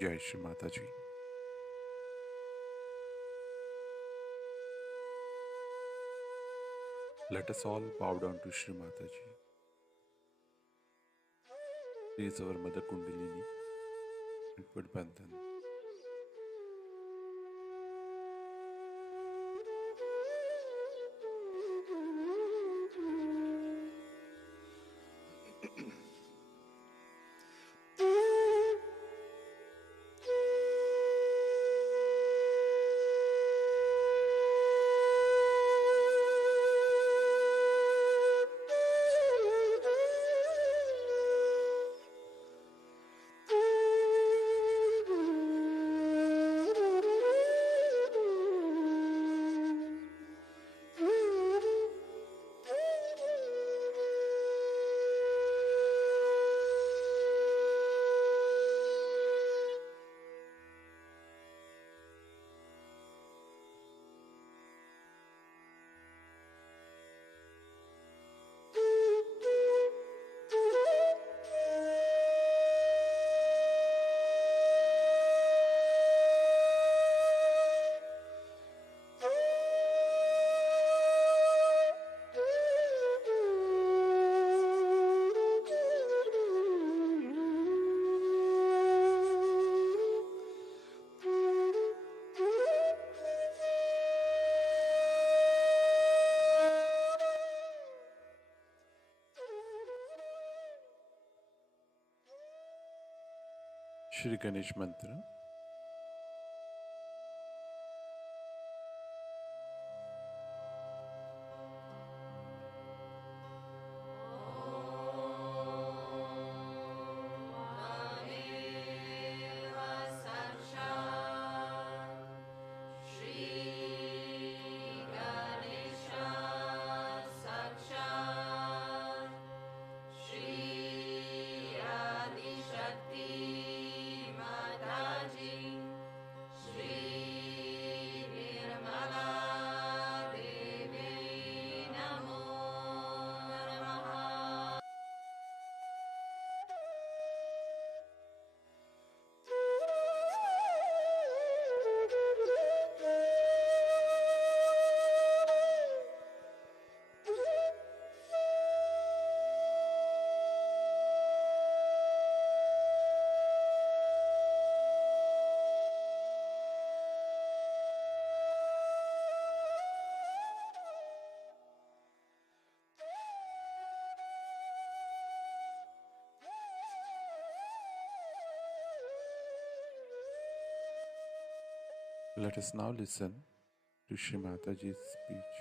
Jai Shri Mataji. Let us all bow down to Shri Mataji. She is our Mother Kundalini and Pudbandhan. Shri Ganesh Mantra. Let us now listen to Shri Mataji's speech.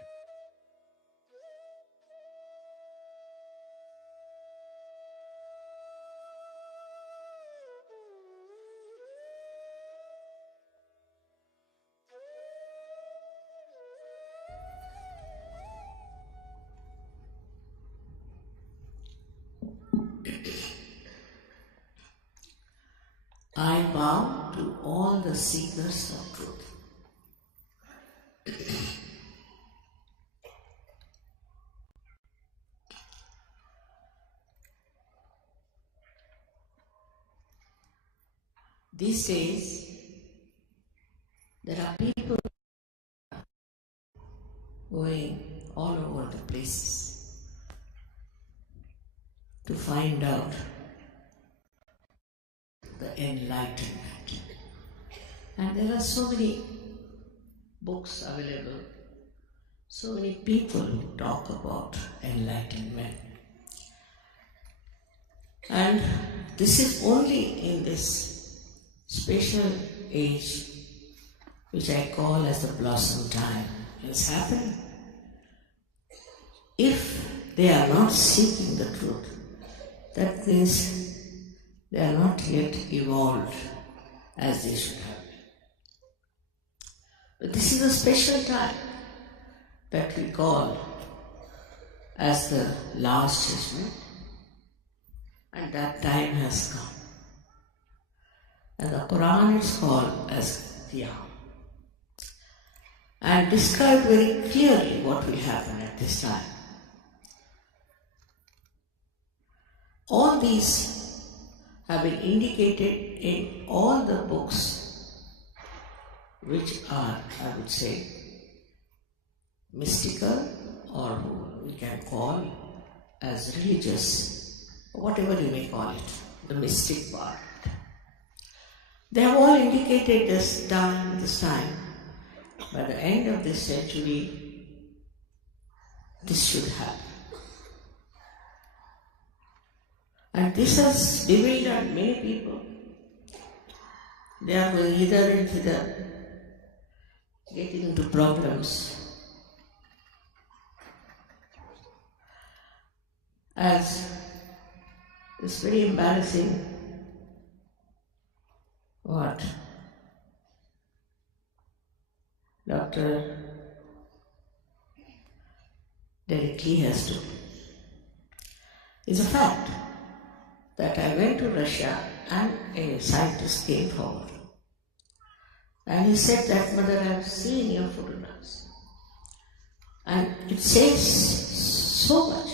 I bow to all the seekers of truth. These days, there are people going all over the places to find out the enlightenment. And there are so many books available, so many people who talk about enlightenment. And this is only in this special age, which I call as the blossom time, is happening. If they are not seeking the truth, that means they are not yet evolved as they should have been. But this is a special time that we call as the last judgment, and that time has come. And the Quran is called as Qiyam, and describe very clearly what will happen at this time. All these have been indicated in all the books which are, I would say, mystical, or who we can call as religious, whatever you may call it, the mystic part. They have all indicated this time, by the end of this century, this should happen. And this has bewildered many people. They are going hither and thither, getting into problems. As it's very embarrassing what Dr. Derek Lee has told. It's a fact that I went to Russia and a scientist came forward. And he said that, "Mother, I have seen your photographs." And it says so much,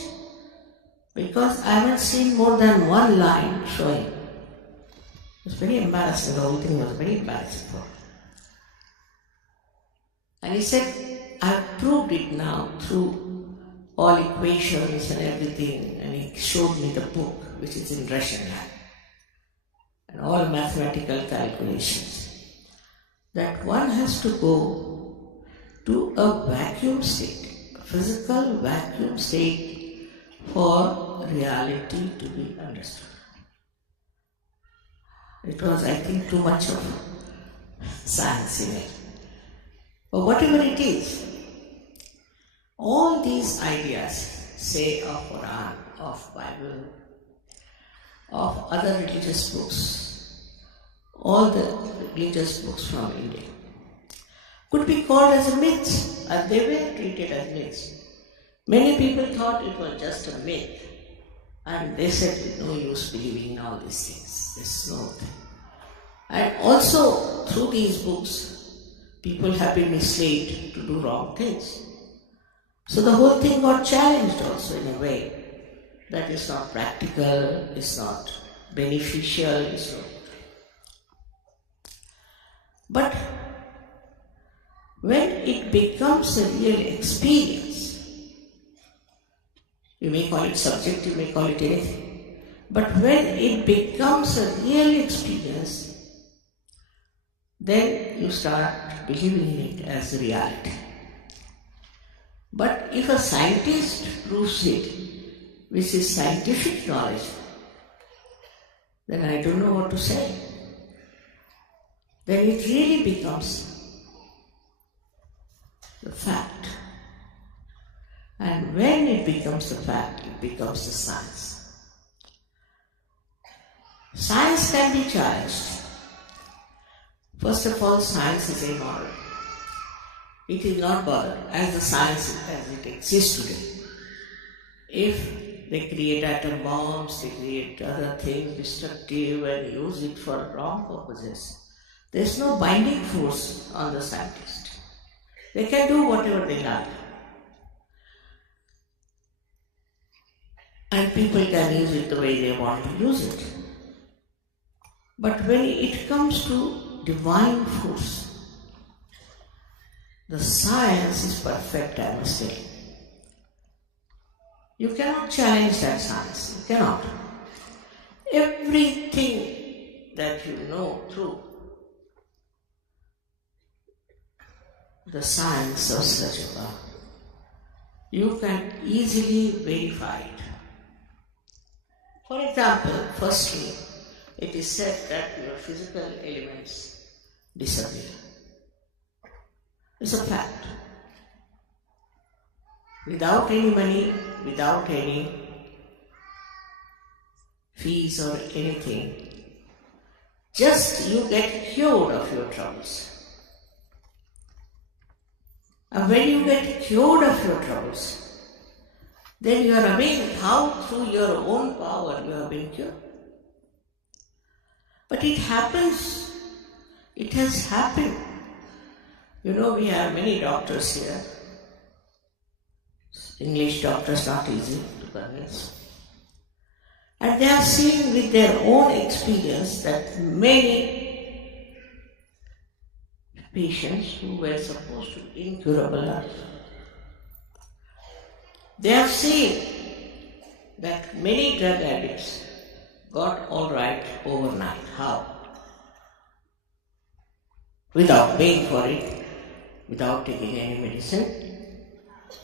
because I haven't seen more than one line showing. It was very embarrassing. The whole thing was very embarrassing for me. And he said, "I've proved it now through all equations and everything." And he showed me the book, which is in Russian, and all mathematical calculations, that one has to go to a vacuum state, a physical vacuum state, for reality to be understood. It was, I think, too much of science in it. But whatever it is, all these ideas, say of Quran, of Bible, of other religious books, all the religious books from India, could be called as a myth, and they were treated as myths. Many people thought it was just a myth, and they said, "No use believing in all these things, there's no thing." And also, through these books, people have been misled to do wrong things. So the whole thing got challenged also in a way that is not practical, is not beneficial, is not. But when it becomes a real experience, you may call it subject, you may call it anything, but when it becomes a real experience, then you start believing in it as reality. But if a scientist proves it, which is scientific knowledge, then I don't know what to say. Then it really becomes the fact. And when it becomes the fact, it becomes the science. Science can be challenged. First of all, science is amoral. It is not bothered as the science as it exists today. If they create atom bombs, they create other things destructive and use it for wrong purposes, there is no binding force on the scientist. They can do whatever they like. And people can use it the way they want to use it. But when it comes to divine force, the science is perfect, I must say. You cannot challenge that science. You cannot. Everything that you know through the science of Sajava, you can easily verify it. For example, firstly, it is said that your physical elements disappear. It's a fact. Without any money, without any fees or anything, just you get cured of your troubles. And when you get cured of your troubles, then you are amazed how through your own power you have been cured. But it happens. It has happened. You know, we have many doctors here. English doctors not easy to convince. And they have seen with their own experience that many patients who were supposed to be incurable, they have seen that many drug addicts got all right overnight. How? Without paying for it, without taking any medicine,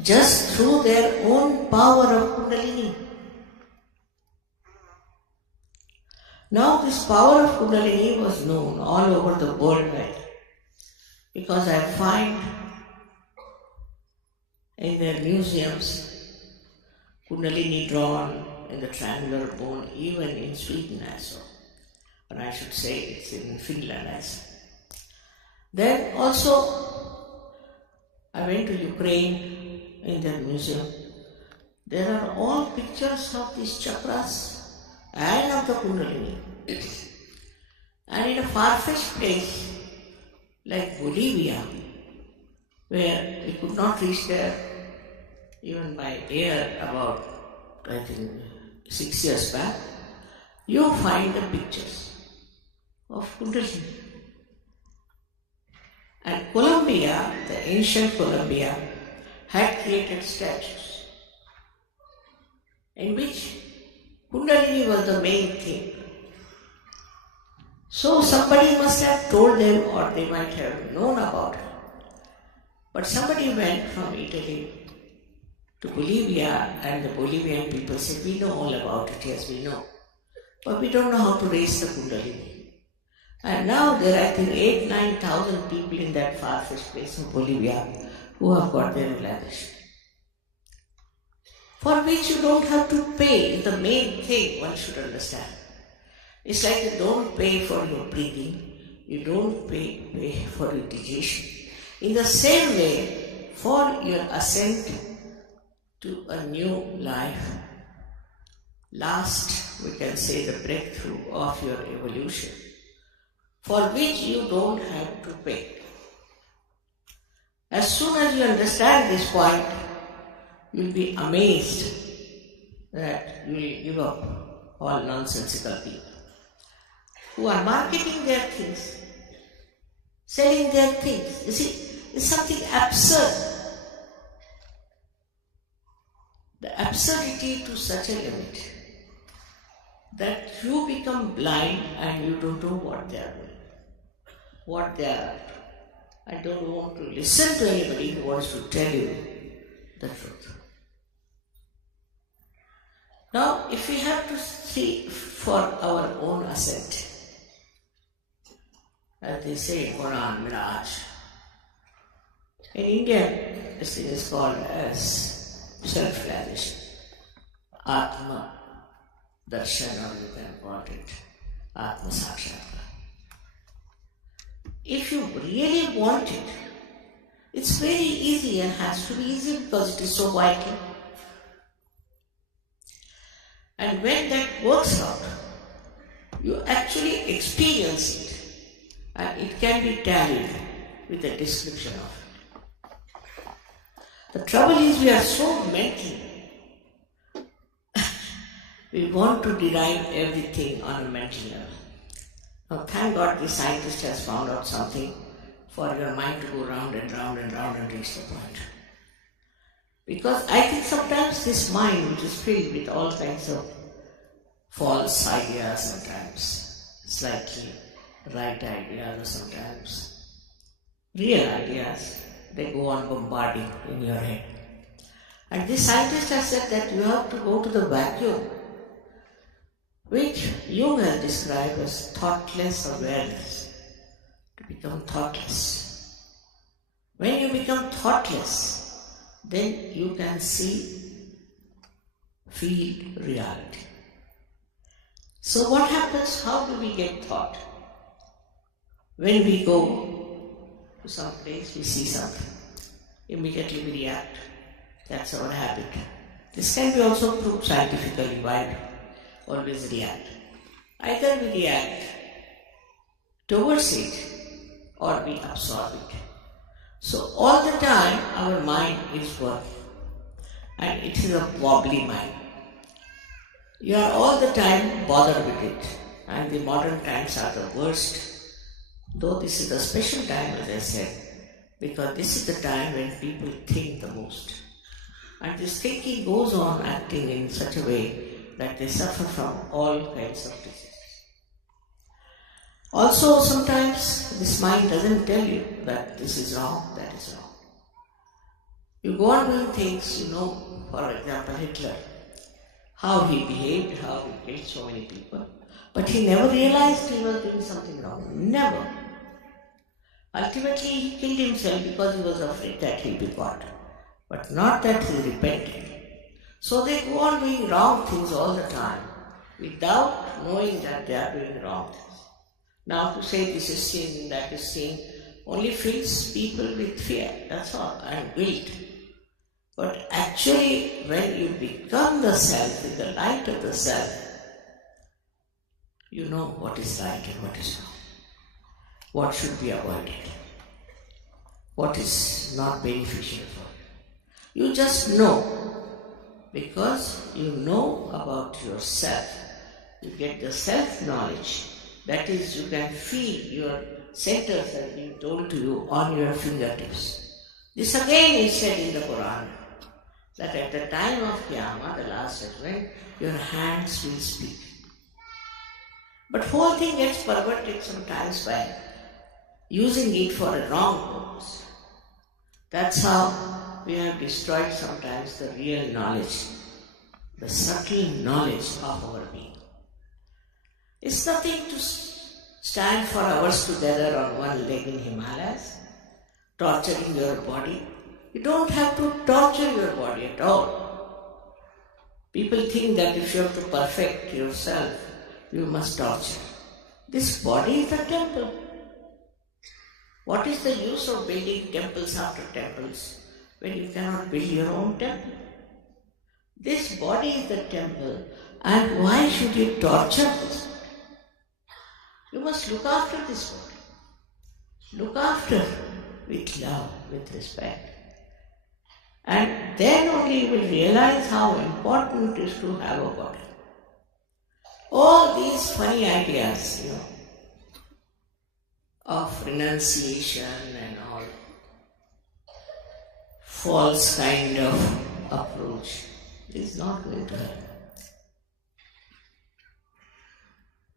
just through their own power of Kundalini. Now this power of Kundalini was known all over the world because I find in their museums Kundalini drawn in the triangular bone, even in Sweden also. But I should say it's in Finland also. Then also I went to Ukraine in their museum. There are all pictures of these chakras and of the Kundalini. And in a far-fetched place like Bolivia, where we could not reach there even by air about, I think, 6 years back, you find the pictures of Kundalini. And Colombia, the ancient Colombia, had created statues in which Kundalini was the main thing. So somebody must have told them, or they might have known about it. But somebody went from Italy to Bolivia, and the Bolivian people said, we know all about it, yes we know. But we don't know how to raise the Kundalini. And now there are, I think, 8,000-9,000 people in that far-fetched place in Bolivia who have got their realization. For which you don't have to pay, is the main thing one should understand. It's like you don't pay for your breathing, you don't pay for your digestion. In the same way, for your ascent to a new life, last, we can say, the breakthrough of your evolution, for which you don't have to pay. As soon as you understand this point, you'll be amazed that you will give up all nonsensical people who are marketing their things, selling their things. You see, it's something absurd. The absurdity to such a limit that you become blind and you don't know what they are doing, what they are up to. I don't want to listen to anybody who wants to tell you the truth. Now, if we have to see for our own ascent, as they say in Quran, Miraj. In India, this thing is called as self-realization, Atma Darshan, or you can call it Atma Sakshatkar. If you really want it, it's very easy and has to be easy because it is so vital. And when that works out, you actually experience it. And it can be tallied with a description of it. The trouble is we are so mental. We want to derive everything on a mental level. Now thank God the scientist has found out something for your mind to go round and round and round and reach the point. Because I think sometimes this mind, which is filled with all kinds of false ideas sometimes, slightly right ideas or sometimes real ideas, they go on bombarding in your head. And this scientist has said that you have to go to the vacuum, which Jung has described as thoughtless awareness, to become thoughtless. When you become thoughtless, then you can see, feel reality. So what happens? How do we get thought? When we go to some place, we see something. Immediately we react. That's our habit. This can be also proved scientifically. Why always react? Either we react towards it or we absorb it. So all the time our mind is working, and it is a wobbly mind. You are all the time bothered with it, and the modern times are the worst. Though this is a special time, as I said, because this is the time when people think the most. And this thinking goes on acting in such a way that they suffer from all kinds of diseases. Also, sometimes this mind doesn't tell you that this is wrong, that is wrong. You go on doing things, for example, Hitler, how he behaved, how he killed so many people, but he never realized he was doing something wrong. Never. Ultimately, he killed himself because he was afraid that he'd be caught, but not that he repented. So they go on doing wrong things all the time without knowing that they are doing wrong things. Now to say this is sin, that is sin, only fills people with fear, that's all, and guilt. But actually, when you become the self, with the light of the self, you know what is right and what is wrong, what should be avoided, what is not beneficial for you. You just know, because you know about yourself. You get the self-knowledge. That is, you can feel your centers are being told to you on your fingertips. This again is said in the Quran, that at the time of Qiyamah, the last judgment, your hands will speak. But whole thing gets perverted sometimes by using it for a wrong purpose. That's how we have destroyed sometimes the real knowledge, the subtle knowledge of our being. It's nothing to stand for hours together on one leg in Himalayas, torturing your body. You don't have to torture your body at all. People think that if you have to perfect yourself, you must torture. This body is the temple. What is the use of building temples after temples when you cannot build your own temple? This body is the temple, and why should you torture this? You must look after this body. Look after with love, with respect. And then only you will realize how important it is to have a body. All these funny ideas, of renunciation and all, false kind of approach is not going to help.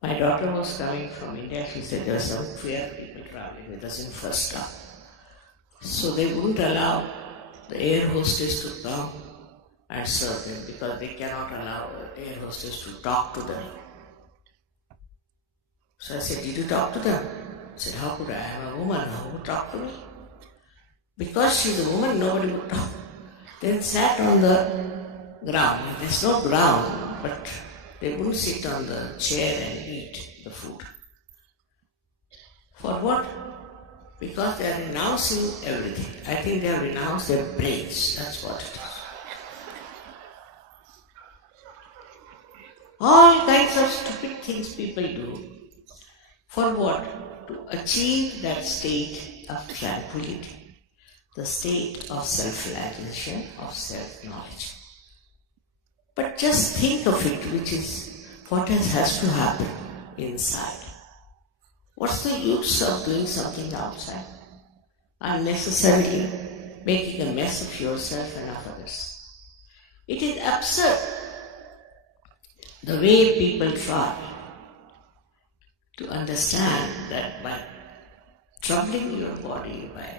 My daughter was coming from India. She said there were some queer people traveling with us in first class. So they wouldn't allow the air hostess to come and serve them because they cannot allow the air hostess to talk to them. So I said, did you talk to them? I said, how could I? I am a woman. Who would talk to me? Because she's a woman, nobody would talk. Then sat on the ground. There's no ground, but they wouldn't sit on the chair and eat the food. For what? Because they are renouncing everything. I think they have renounced their brains. That's what it is. All kinds of stupid things people do. For what? To achieve that state of tranquility, the state of self-realization, of self-knowledge. But just think of it, which is what has to happen inside. What's the use of doing something outside? Unnecessarily making a mess of yourself and of others. It is absurd the way people try to understand that by troubling your body, by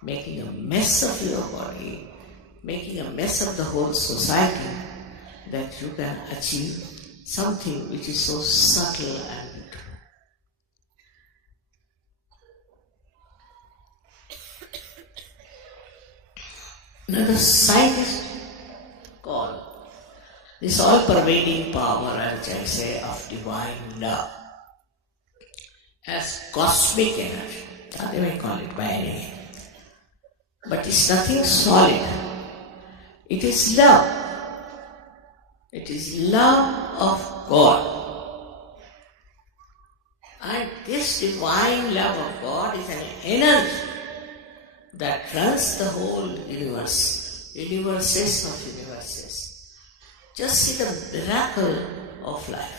making a mess of your body, making a mess of the whole society, that you can achieve something which is so subtle and beautiful. Now the scientists call this all-pervading power, as I say, of divine love, as cosmic energy. Now they may call it by any name. But it's nothing solid. It is love. It is love of God. And this divine love of God is an energy that runs the whole universe, universes of universes. Just see the miracle of life.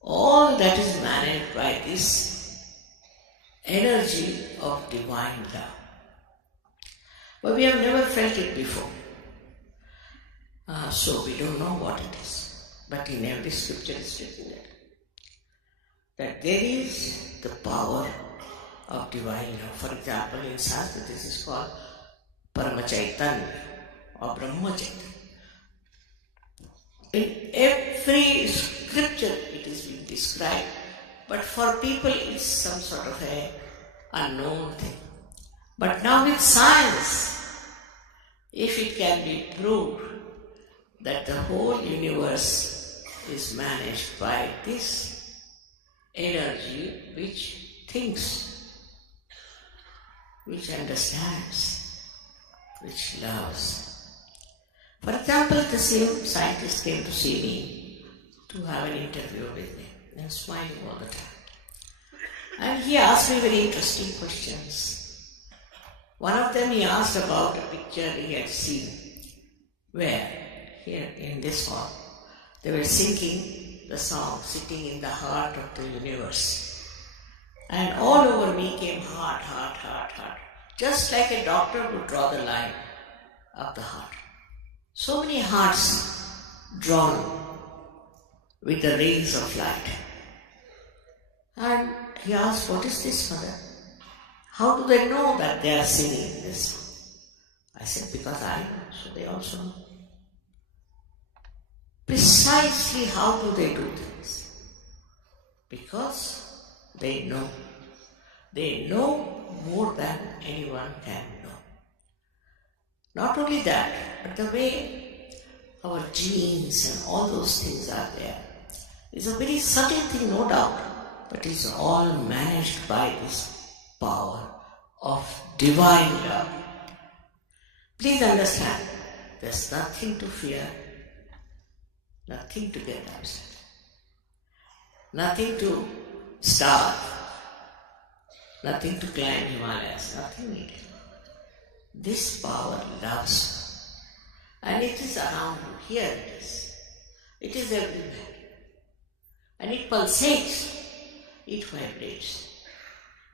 All that is managed by this energy of divine love. But we have never felt it before. So we don't know what it is. But in every scripture is written that there is the power of divine love. For example, in Sanskrit this is called Paramachaitanya or Brahmachaitanya. In every scripture it is being described, but for people it's some sort of an unknown thing. But now with science, if it can be proved that the whole universe is managed by this energy which thinks, which understands, which loves. For example, the same scientist came to see me to have an interview with me and smiling all the time. And he asked me very interesting questions. One of them he asked about a picture he had seen where, here in this hall, they were singing the song Sitting in the Heart of the Universe. And all over me came heart, heart, heart, heart. Just like a doctor would draw the line of the heart. So many hearts drawn with the rays of light. And he asked, what is this, mother? How do they know that they are singing this song? I said, because I know, so they also know. Precisely how do they do things? Because they know. They know more than anyone can know. Not only that, but the way our genes and all those things are there is a very subtle thing, no doubt, but it's all managed by this power of divine love. Please understand, there's nothing to fear, nothing to get upset, nothing to starve, nothing to climb Himalayas, nothing needed. This power loves you. And it is around you. Here it is. It is everywhere. And it pulsates. It vibrates.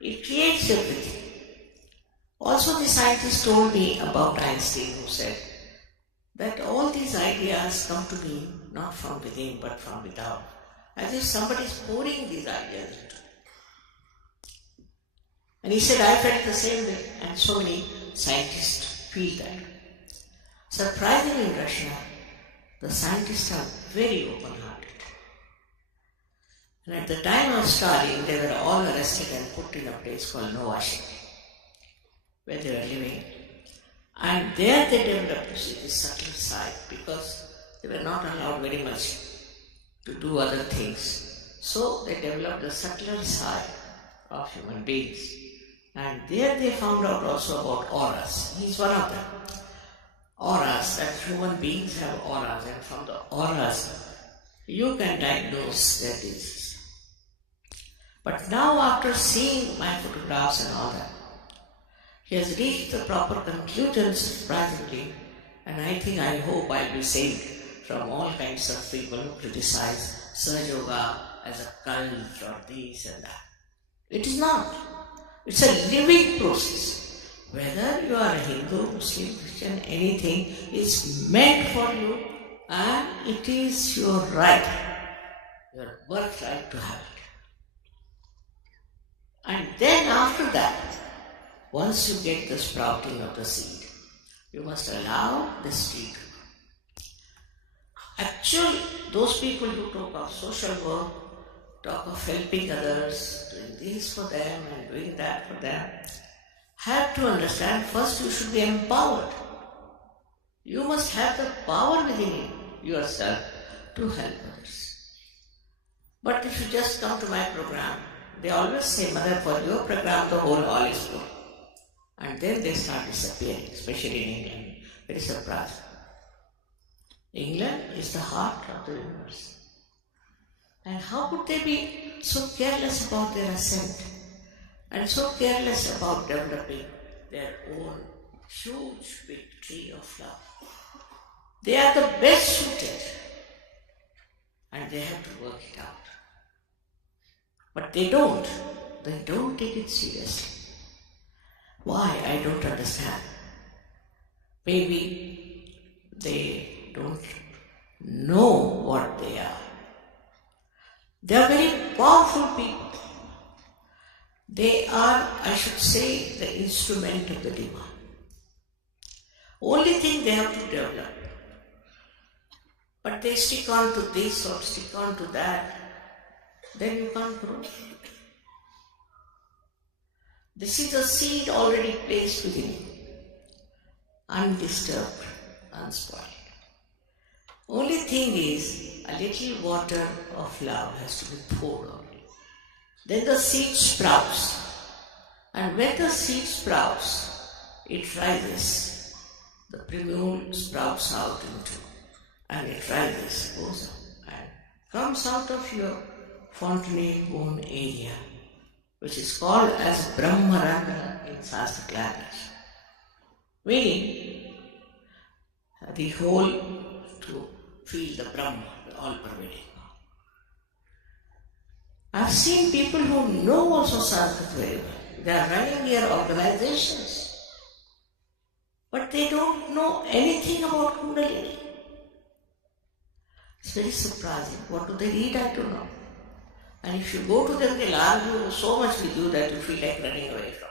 It creates everything. Also the scientist told me about Einstein, who said that all these ideas come to me not from within but from without. As if somebody is pouring these ideas into me. And he said, I felt the same way, and so many scientists feel that. Surprisingly in Russia, the scientists are very open-hearted. And at the time of Stalin, they were all arrested and put in a place called Novosibirsk, where they were living. And there they developed, you see, this subtle side, because they were not allowed very much to do other things. So they developed the subtler side of human beings. And there they found out also about auras. He's one of them. Auras, that human beings have auras, and from the auras you can diagnose their disease. But now after seeing my photographs and all that, he has reached the proper conclusions surprisingly, and I hope I'll be saved from all kinds of people who criticize Sahaja Yoga as a cult or this and that. It is not. It's a living process. Whether you are a Hindu, Muslim, Christian, anything is meant for you, and it is your right, your birthright to have it. And then after that, once you get the sprouting of the seed, you must allow the seed. Actually, those people who talk of social work, talk of helping others, doing this for them and doing that for them, have to understand first you should be empowered. You must have the power within yourself to help others. But if you just come to my program, they always say, Mother, for your program the whole hall is full. And then they start disappearing, especially in England. Very surprising. England is the heart of the universe. And how could they be so careless about their ascent and so careless about developing their own huge big tree of love? They are the best suited and they have to work it out. But they don't. They don't take it seriously. Why? I don't understand. Maybe they don't know what they are. They are very powerful people. They are, I should say, the instrument of the divine. Only thing they have to develop. But they stick on to this or stick on to that, then you can't grow. This is a seed already placed within you, undisturbed, unspoiled. Only thing is, a little water of love has to be poured on it. Then the seed sprouts. And when the seed sprouts, it rises. The primule sprouts out into, and it rises, goes up, and comes out of your fontanel bone area, which is called as Brahmaranga in Sanskrit language. Meaning, the whole to feel the Brahma, the all-pervading. I've seen people who know also Sanskrit very well. They are running their organizations, but they don't know anything about Kundalini. It's very surprising. What do they read? I don't know. And if you go to them, they'll argue so much with you that you feel like running away from.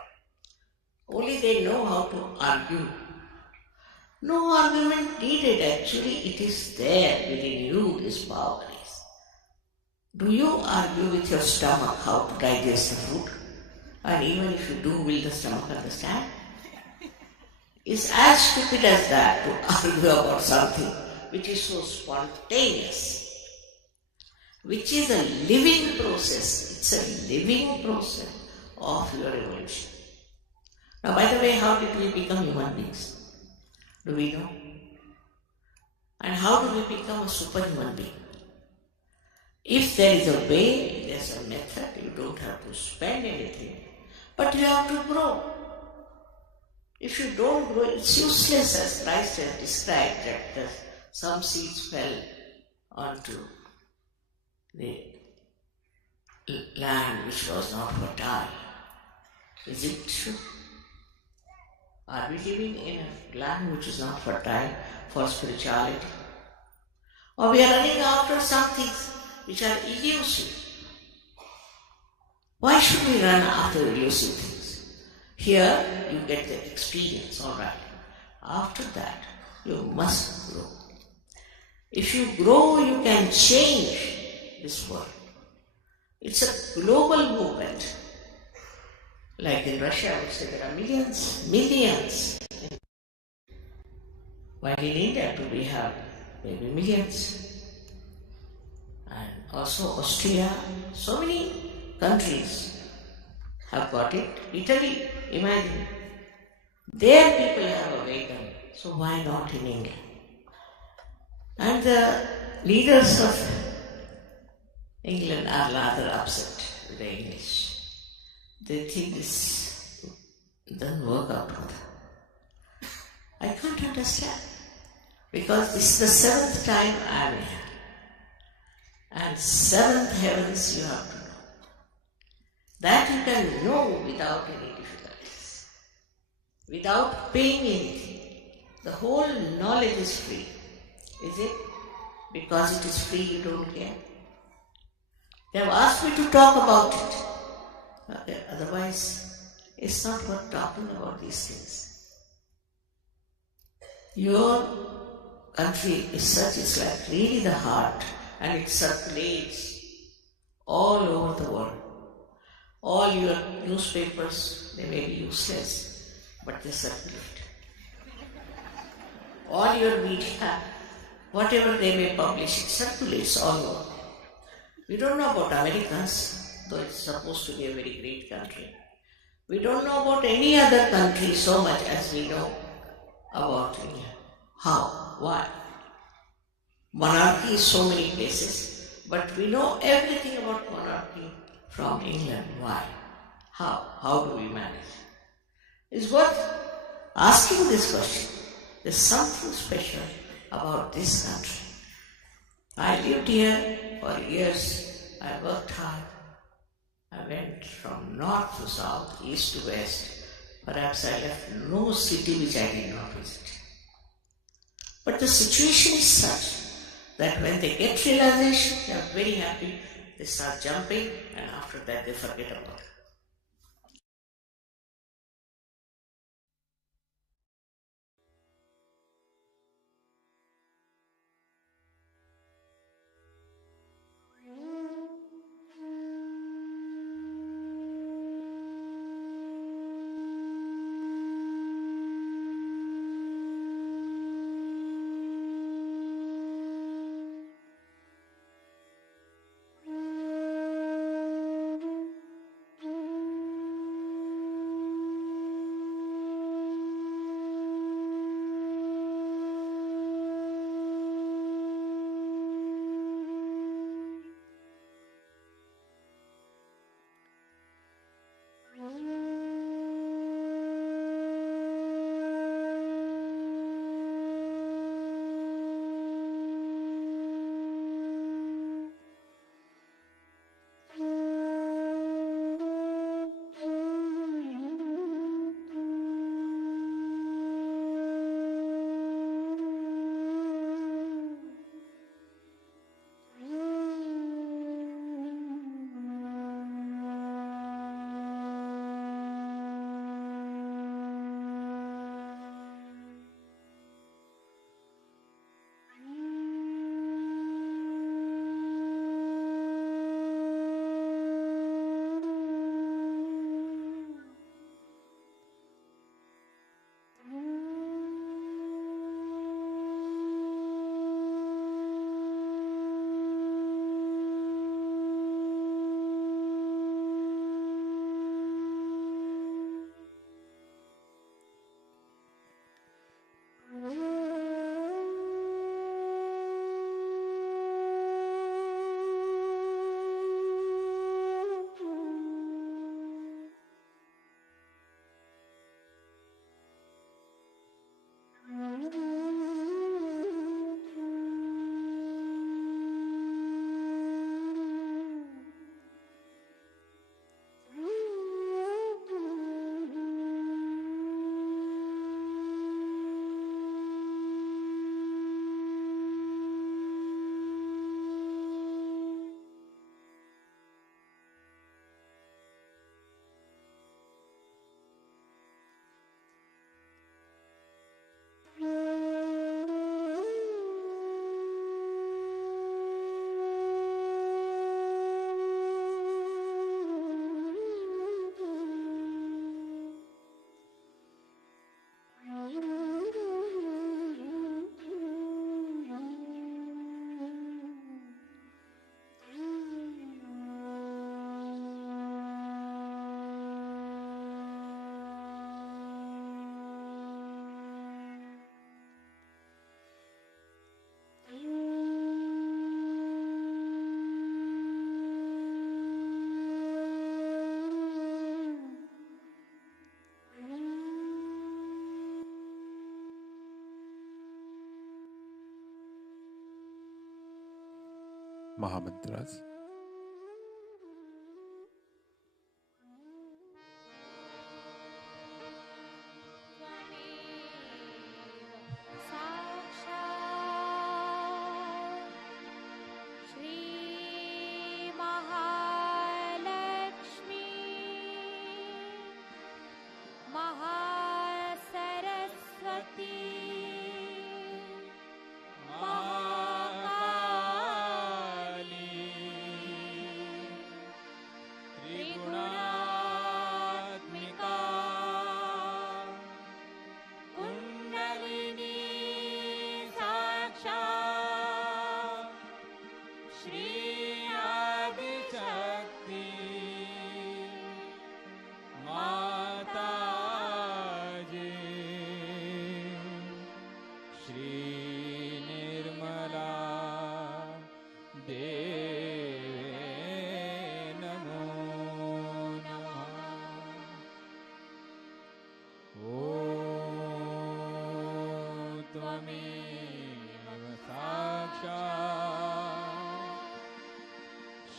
Only they know how to argue. No argument needed, actually. It is there within you, this power is. Do you argue with your stomach how to digest the food? And even if you do, will the stomach understand? It's as stupid as that to argue about something which is so spontaneous, which is a living process. It's a living process of your evolution. Now, by the way, how did we become human beings? Do we know? And how do we become a superhuman being? If there is a way, there's a method, you don't have to spend anything, but you have to grow. If you don't grow, it's useless, as Christ has described, that some seeds fell onto the land which was not fertile. Is it true? Are we living in a land which is not fertile for spirituality? Or we are running after some things which are elusive? Why should we run after elusive things? Here you get the experience, all right. After that, you must grow. If you grow, you can change this world. It's a global movement. Like in Russia, I would say there are millions. While in India, too, we have maybe millions. And also Austria, so many countries have got it. Italy, imagine. Their people have awakened, so why not in India? And the leaders of England are rather upset with the English. They think this doesn't work out for them. I can't understand, because this is the 7th time I am here. And 7th heavens you have to know. That you can know without any difficulties, without paying anything. The whole knowledge is free. Is it? Because it is free, you don't care. They have asked me to talk about it. Okay, otherwise, it's not worth talking about these things. Your country is such, it's like really the heart, and it circulates all over the world. All your newspapers, they may be useless, but they circulate. All your media, whatever they may publish, it circulates all over. We don't know about Americans, though it's supposed to be a very great country. We don't know about any other country so much as we know about India. How? Why? Monarchy is so many places, but we know everything about monarchy from England. Why? How? How do we manage? It's worth asking this question. There's something special about this country. I lived here for years. I worked hard. I went from north to south, east to west. Perhaps I left no city which I did not visit. But the situation is such that when they get realization, they are very happy, they start jumping, and after that they forget about it. Mahamantras.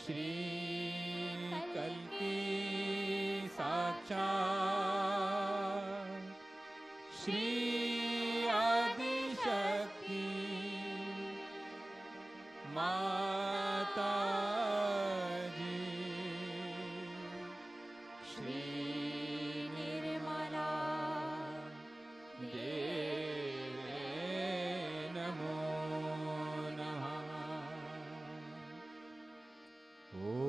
Shri कल्की साक्षात् श्री आदिशक्ति माता जी, श्री निर्मला देवे नमो नमः। ॐ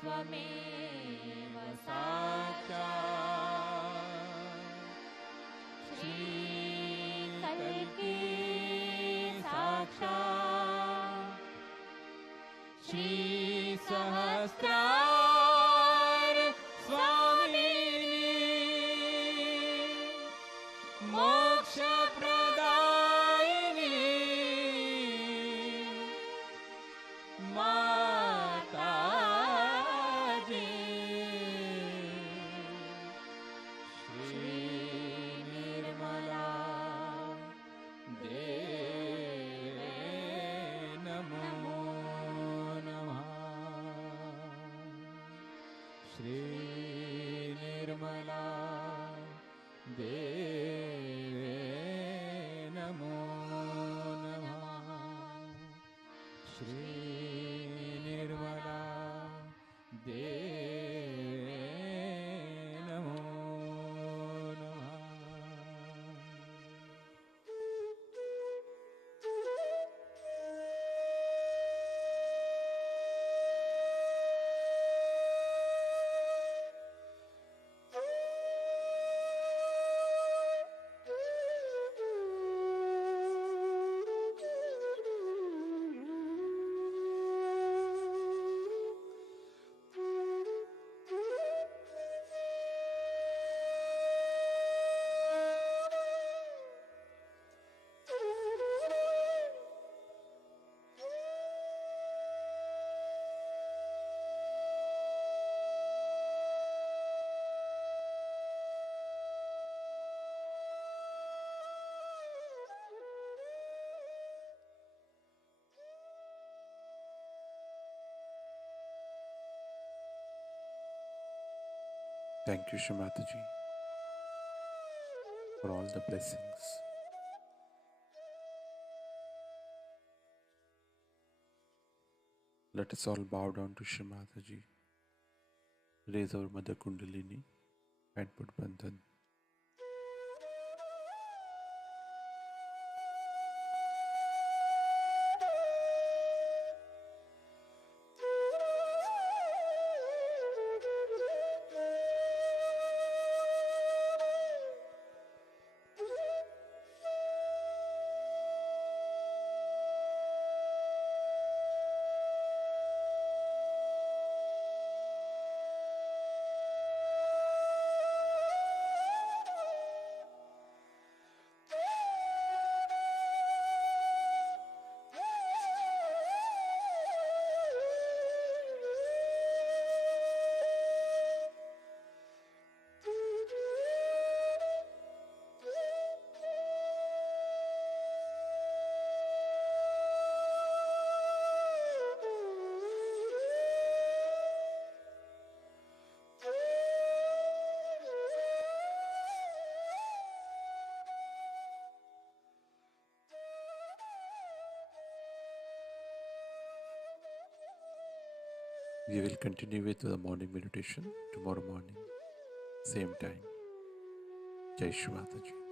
त्वमेव साक्षात् श्री कल्की साक्षात् श्री सहस्रार स्वामिनी मोक्ष प्रदायिनी माता जी, श्री निर्मला देवे नमो नमः। श्री निर्मला देवे नमो नमः। श्री निर्मला देवे नमो नमः। Thank you, Shri Mataji, for all the blessings. Let us all bow down to Shri Mataji, raise our Mother Kundalini and put Bandhan. We will continue with the morning meditation tomorrow morning, same time. Jai Shri Mataji.